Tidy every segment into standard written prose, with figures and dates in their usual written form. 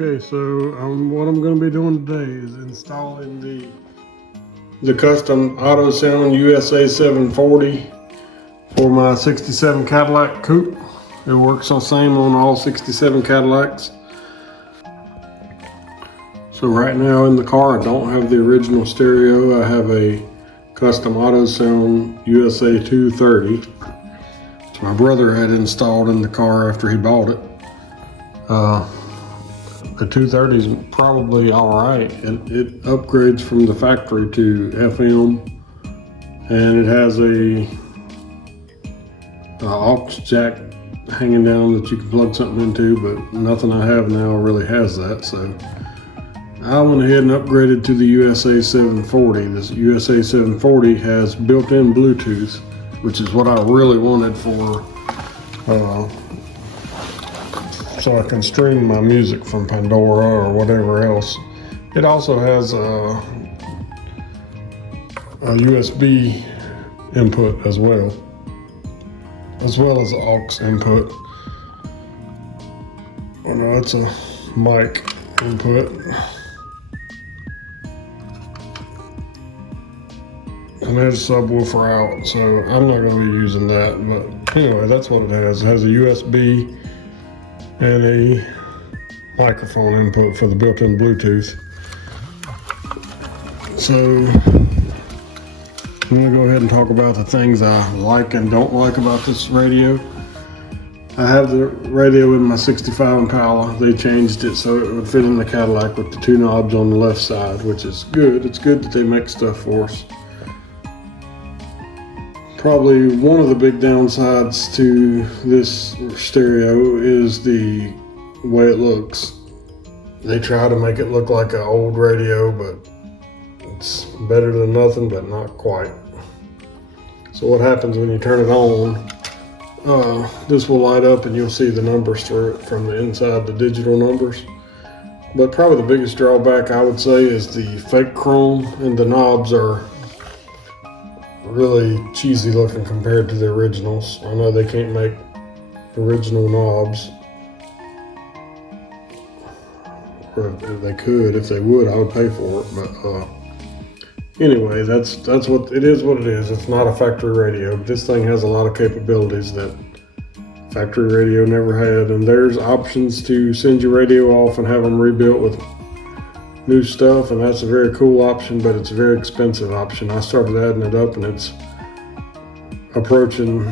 Okay, so what I'm going to be doing today is installing the Custom Autosound USA-740 for my 67 Cadillac coupe. It works the same on all 67 Cadillacs. So right now in the car I don't have the original stereo. I have a Custom Autosound USA-230, which my brother had installed in the car after he bought it. The 230 is probably all right. It upgrades from the factory to FM, and it has a aux jack hanging down that you can plug something into, but nothing I have now really has that. So I went ahead and upgraded to the USA-740. This USA-740 has built-in Bluetooth, which is what I really wanted for so I can stream my music from Pandora or whatever else. It also has a USB input as well as aux input. Oh no, it's a mic input. And there's a subwoofer out, so I'm not going to be using that. But anyway, that's what it has. It has a USB and a microphone input for the built-in Bluetooth. So I'm gonna go ahead and talk about the things I like and don't like about this radio. I have the radio in my 65 Impala. They changed it so it would fit in the Cadillac with the two knobs on the left side, which is good. It's good that they make stuff for us. Probably one of the big downsides to this stereo is the way it looks. They try to make it look like an old radio, but it's better than nothing, but not quite. So what happens when you turn it on, this will light up and you'll see the numbers through it from the inside, the digital numbers. But probably the biggest drawback I would say is the fake chrome, and the knobs are really cheesy looking compared to the originals. I know they can't make original knobs, or if they could, if they would, I would pay for it. But anyway, that's what it is. What it is. It's not a factory radio. This thing has a lot of capabilities that factory radio never had, and there's options to send your radio off and have them rebuilt with new stuff, and that's a very cool option, but it's a very expensive option. I started adding it up and it's approaching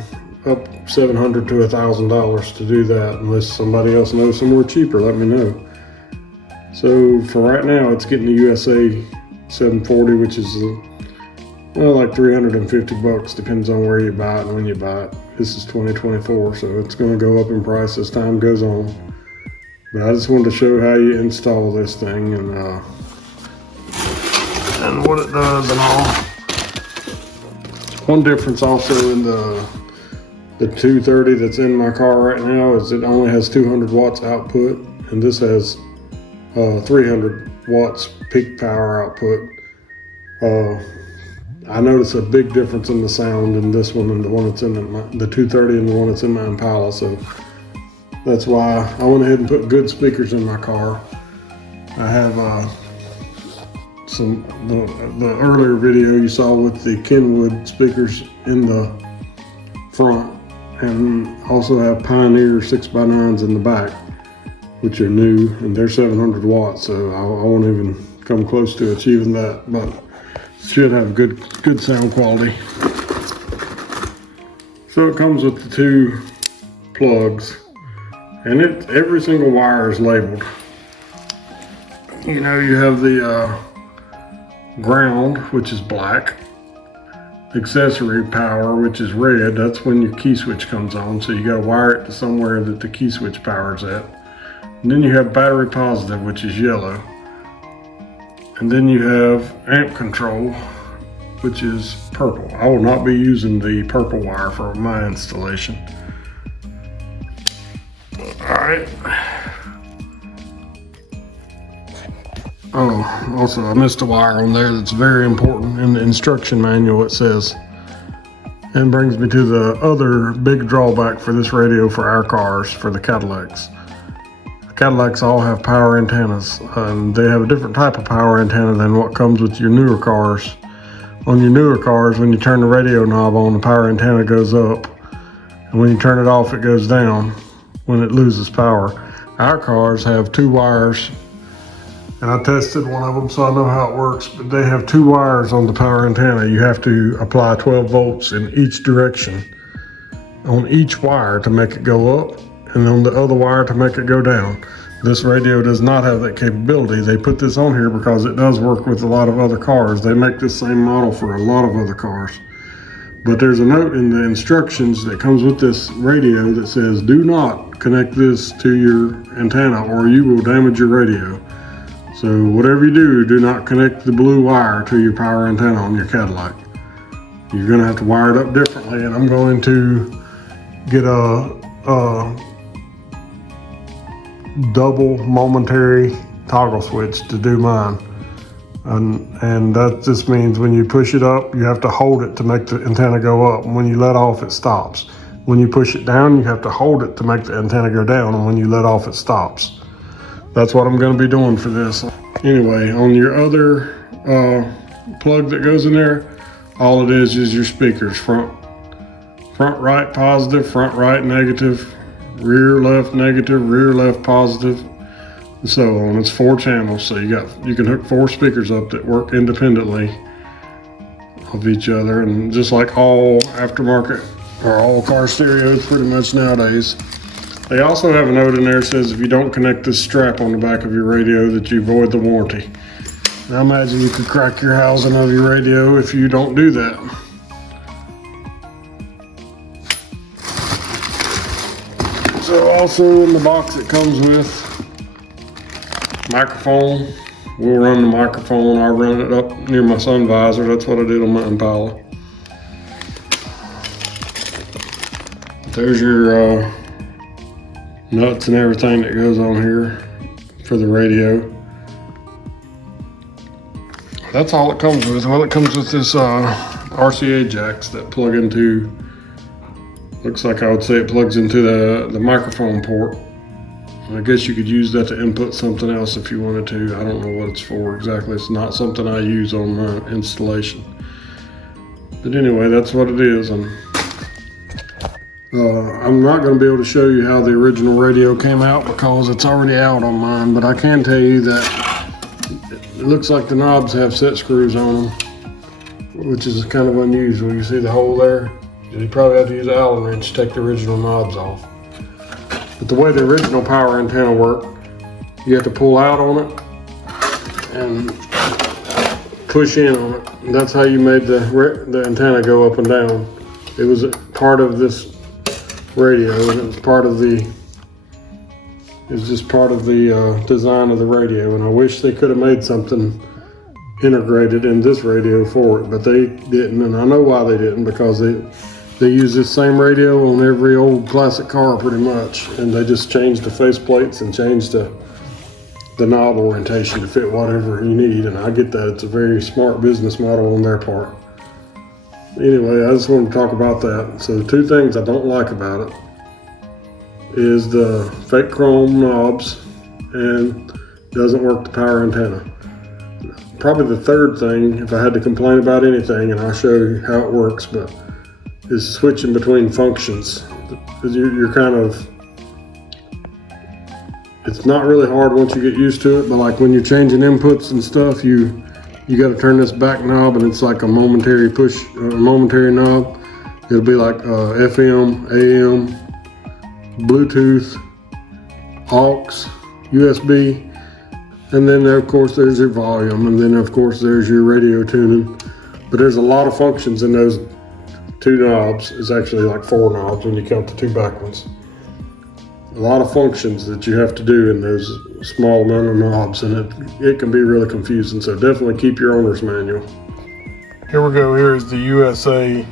up $700 to $1,000 to do that. Unless somebody else knows somewhere cheaper, let me know. So for right now, it's getting the USA-740, which is like 350 bucks, depends on where you buy it and when you buy it. This is 2024, so it's going to go up in price as time goes on. But I just wanted to show how you install this thing and what it does and all. One difference also in the 230 that's in my car right now is it only has 200 watts output, and this has 300 watts peak power output. I notice a big difference in the sound in this one and the one that's in the 230 and the one that's in my Impala, so that's why I went ahead and put good speakers in my car. I have the earlier video you saw with the Kenwood speakers in the front, and also have Pioneer 6x9s in the back, which are new, and they're 700 watts, so I won't even come close to achieving that, but should have good sound quality. So it comes with the two plugs, and every single wire is labeled. You know, you have the ground, which is black, accessory power, which is red. That's when your key switch comes on, so you got to wire it to somewhere that the key switch power's at. And then you have battery positive, which is yellow. And then you have amp control, which is purple. I will not be using the purple wire for my installation. All right. Oh, also I missed a wire on there that's very important. In the instruction manual it says, and brings me to the other big drawback for this radio for our cars, for the Cadillacs. The Cadillacs all have power antennas, and they have a different type of power antenna than what comes with your newer cars. On your newer cars, when you turn the radio knob on, the power antenna goes up, and when you turn it off, it goes down when it loses power. Our cars have two wires, and I tested one of them so I know how it works, but they have two wires on the power antenna. You have to apply 12 volts in each direction on each wire to make it go up, and on the other wire to make it go down. This radio does not have that capability. They put this on here because it does work with a lot of other cars. They make this same model for a lot of other cars. But there's a note in the instructions that comes with this radio that says, do not connect this to your antenna or you will damage your radio. So whatever you do, do not connect the blue wire to your power antenna on your Cadillac. You're gonna have to wire it up differently, and I'm going to get a double momentary toggle switch to do mine. And that just means when you push it up, you have to hold it to make the antenna go up. And when you let off, it stops. When you push it down, you have to hold it to make the antenna go down. And when you let off, it stops. That's what I'm going to be doing for this. Anyway, on your other plug that goes in there, all it is your speakers. Front right positive, front right negative, rear left negative, rear left positive, and so on. It's 4 channels, so you can hook 4 speakers up that work independently of each other. And just like all aftermarket or all car stereos pretty much nowadays, they also have a note in there that says if you don't connect this strap on the back of your radio that you void the warranty. Now imagine you could crack your housing of your radio if you don't do that. So also in the box it comes with microphone. We'll run the microphone. I'll run it up near my sun visor. That's what I did on my Impala. There's your nuts and everything that goes on here for the radio. That's all it comes with. Well, it comes with this RCA jacks that plug into, looks like I would say it plugs into the microphone port. I guess you could use that to input something else if you wanted to. I don't know what it's for exactly. It's not something I use on my installation. But anyway, that's what it is. And I'm not going to be able to show you how the original radio came out because it's already out on mine, but I can tell you that it looks like the knobs have set screws on them, which is kind of unusual. You see the hole there? You probably have to use an Allen wrench to take the original knobs off. But the way the original power antenna worked, you have to pull out on it and push in on it. And that's how you made the antenna go up and down. It was a part of this radio, and it was just part of the design of the radio. And I wish they could have made something integrated in this radio for it, but they didn't. And I know why they didn't, because they use this same radio on every old classic car pretty much, and they just changed the face plates and changed the knob orientation to fit whatever you need. And I get that. It's a very smart business model on their part. Anyway, I just wanted to talk about that. So the 2 things I don't like about it is the fake chrome knobs and doesn't work the power antenna. Probably the 3rd thing, if I had to complain about anything, and I'll show you how it works, but is switching between functions. You're kind of, it's not really hard once you get used to it, but like when you're changing inputs and stuff, you got to turn this back knob, and it's like a momentary push, a momentary knob. It'll be like FM, AM, Bluetooth, aux, USB, and then of course there's your volume, and then of course there's your radio tuning. But there's a lot of functions in those two knobs. It's actually like 4 knobs when you count the 2 back ones. A lot of functions that you have to do in those small amount of knobs, and it can be really confusing, so definitely keep your owner's manual. Here we go. Here is the USA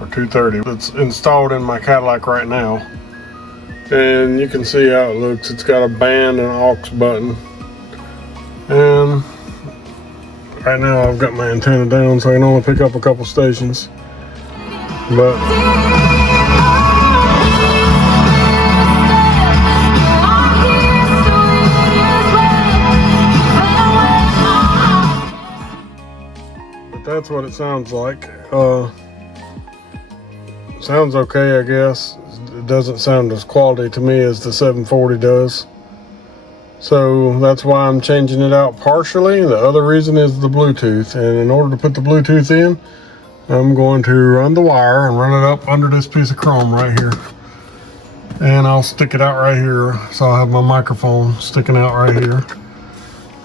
or 230 that's installed in my Cadillac right now, and you can see how it looks. It's got a band and an aux button, and right now I've got my antenna down so I can only pick up a couple stations, but that's what it sounds like. Sounds okay, I guess. It doesn't sound as quality to me as the 740 does. So that's why I'm changing it out partially. The other reason is the Bluetooth. And in order to put the Bluetooth in, I'm going to run the wire and run it up under this piece of chrome right here. And I'll stick it out right here. So I'll have my microphone sticking out right here.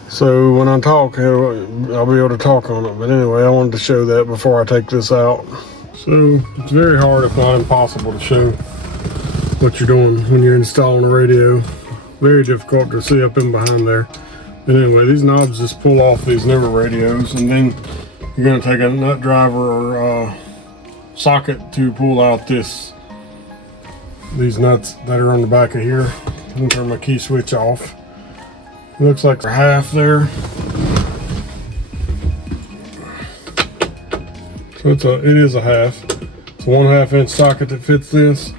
So when I talk, I'll be able to talk on it. But anyway, I wanted to show that before I take this out. So it's very hard, if not impossible, to show what you're doing when you're installing a radio. Very difficult to see up in behind there. But anyway, these knobs just pull off these newer radios, and then you're going to take a nut driver or socket to pull out these nuts that are on the back of here. I'm going to turn my key switch off. It looks like a half there. So it is a half. It's a 1/2 inch socket that fits this.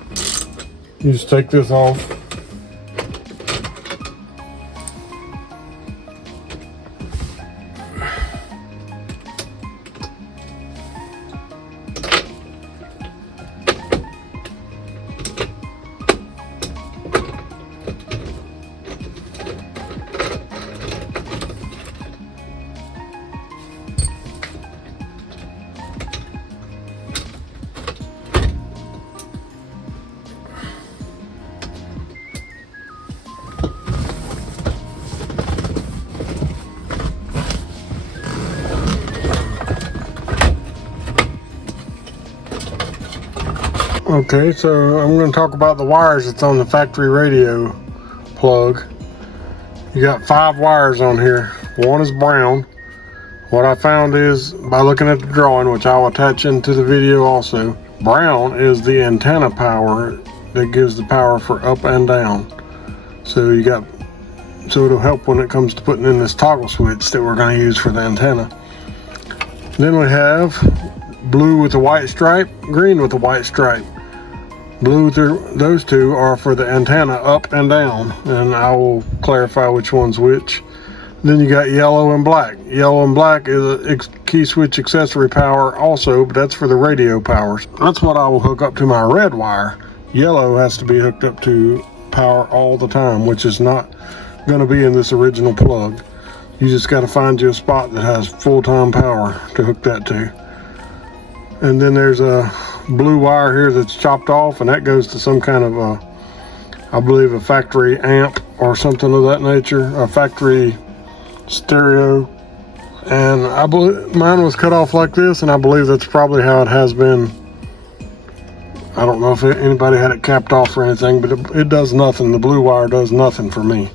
You just take this off. Okay, so I'm going to talk about the wires that's on the factory radio plug. You got 5 wires on here. One is brown. What I found is, by looking at the drawing, which I'll attach into the video also, brown is the antenna power that gives the power for up and down. So it'll help when it comes to putting in this toggle switch that we're going to use for the antenna. Then we have blue with a white stripe, green with a white stripe. Those two are for the antenna up and down, and I will clarify which one's which. Then you got yellow and black. Yellow and black is a key switch accessory power also, but that's for the radio powers. That's what I will hook up to my red wire. Yellow has to be hooked up to power all the time, which is not going to be in this original plug. You just got to find you a spot that has full-time power to hook that to. And then there's a blue wire here that's chopped off, and that goes to some kind of I believe a factory amp or something of that nature, a factory stereo. And I believe mine was cut off like this, and I believe that's probably how it has been. I don't know if anybody had it capped off or anything, but it does nothing. The blue wire does nothing for me.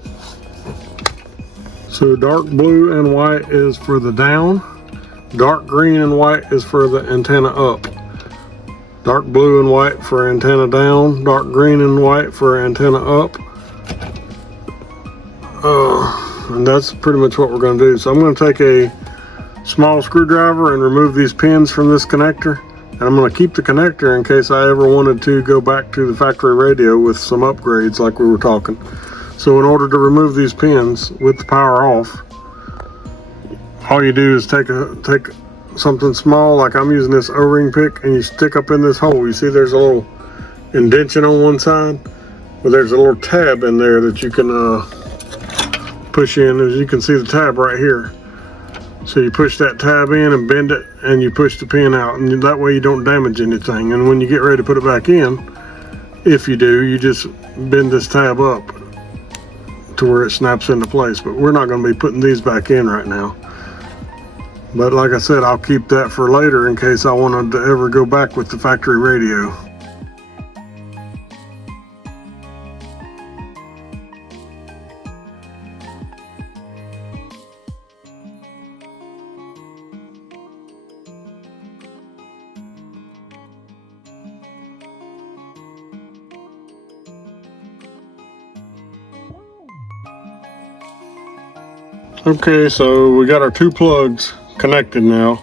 So dark blue and white is for the down. Dark green and white is for the antenna up. Dark blue and white for antenna down. Dark green and white for antenna up. And that's pretty much what we're going to do. So I'm going to take a small screwdriver and remove these pins from this connector. And I'm going to keep the connector in case I ever wanted to go back to the factory radio with some upgrades like we were talking. So in order to remove these pins with the power off, all you do is take something small, like I'm using this O-ring pick, and you stick up in this hole. You see there's a little indentation on one side, but there's a little tab in there that you can push in. As you can see the tab right here. So you push that tab in and bend it, and you push the pin out, and that way you don't damage anything. And when you get ready to put it back in, if you do, you just bend this tab up to where it snaps into place. But we're not going to be putting these back in right now. But like I said, I'll keep that for later in case I wanted to ever go back with the factory radio. Okay, so we got our two plugs connected now.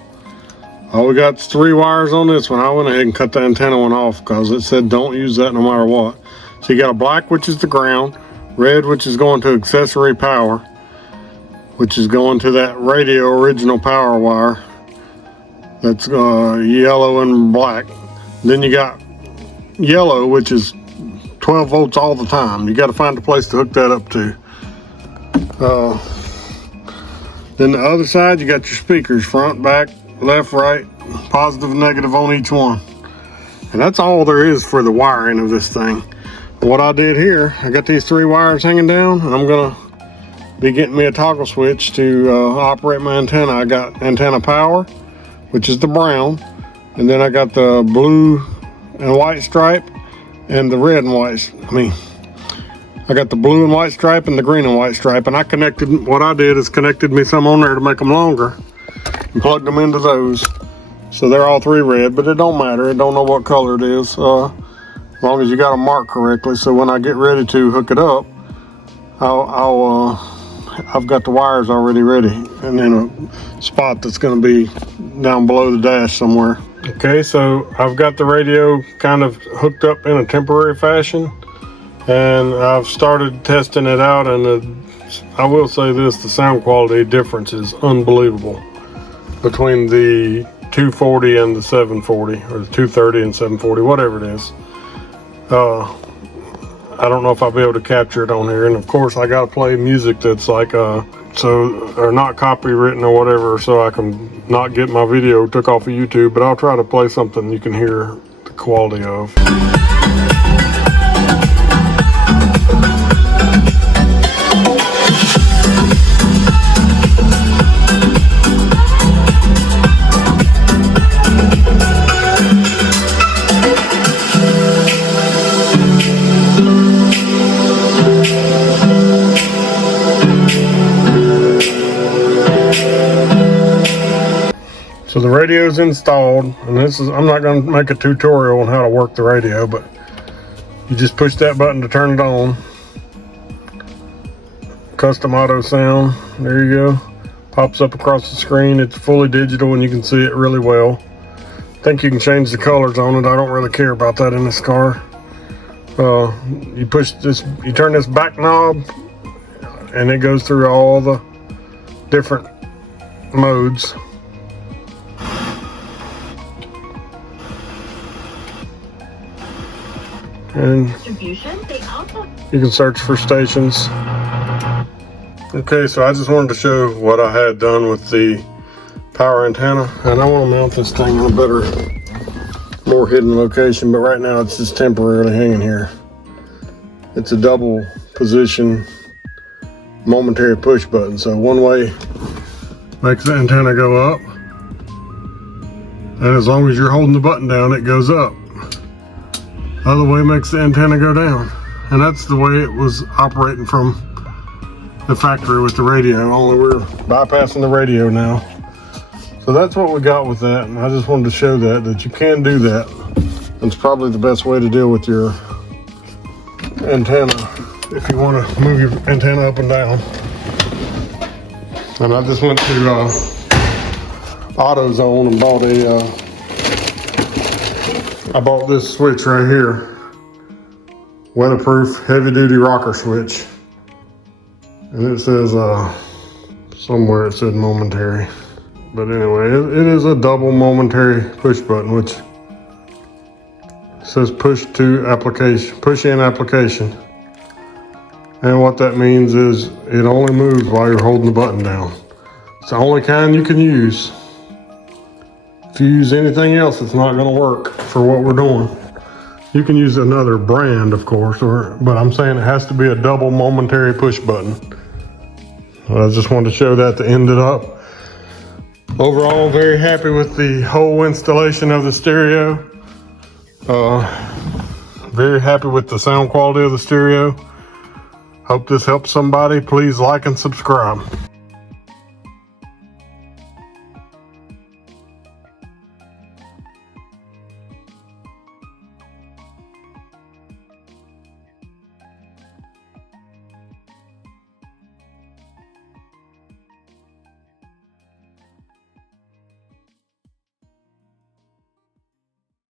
All we got is 3 wires on this one. I went ahead and cut the antenna one off because it said don't use that no matter what. So you got a black, which is the ground, red, which is going to accessory power, which is going to that radio original power wire. That's yellow and black. Then you got yellow, which is 12 volts all the time. You got to find a place to hook that up to. Then the other side, you got your speakers, front, back, left, right, positive and negative on each one. And that's all there is for the wiring of this thing. What I did here, I got these 3 wires hanging down, and I'm gonna be getting me a toggle switch to operate my antenna. I got antenna power, which is the brown, and then I got the blue and white stripe and the red and white. I got the blue and white stripe and the green and white stripe, and what I did is connected me some on there to make them longer and plugged them into those. So they're all 3 red, but it don't matter. It don't know what color it is, as long as you got them marked correctly. So when I get ready to hook it up, I've got the wires already ready and in a spot that's going to be down below the dash somewhere. Okay, so I've got the radio kind of hooked up in a temporary fashion, and I've started testing it out, and I will say this, the sound quality difference is unbelievable between the 240 and the 740, or the 230 and 740, whatever it is. I don't know if I'll be able to capture it on here, and of course I gotta play music that's like or not copywritten or whatever, so I can not get my video took off of YouTube, but I'll try to play something you can hear the quality of. So the radio's installed, and I'm not going to make a tutorial on how to work the radio, but you just push that button to turn it on. Custom Autosound, there you go. Pops up across the screen. It's fully digital and you can see it really well. I think you can change the colors on it. I don't really care about that in this car. You push this, you turn this back knob, and it goes through all the different modes. And you can search for stations. Okay, so I just wanted to show what I had done with the power antenna, and I want to mount this thing in a better, more hidden location, but right now it's just temporarily hanging here. It's a double position momentary push button, so one way makes the antenna go up, and as long as you're holding the button down, it goes up. Other way makes the antenna go down, and that's the way it was operating from the factory with the radio, only we're bypassing the radio now. So that's what we got with that, and I just wanted to show that you can do that. It's probably the best way to deal with your antenna if you want to move your antenna up and down. And I just went to AutoZone and bought I bought this switch right here, weatherproof heavy duty rocker switch, and it says somewhere it said momentary, but anyway, it is a double momentary push button, which says push in application, and what that means is it only moves while you're holding the button down. It's the only kind you can use. If you use anything else, it's not going to work for what we're doing. You can use another brand, of course, but I'm saying it has to be a double momentary push button. I just wanted to show that to end it up. Overall, very happy with the whole installation of the stereo. Very happy with the sound quality of the stereo. Hope this helps somebody. Please like and subscribe.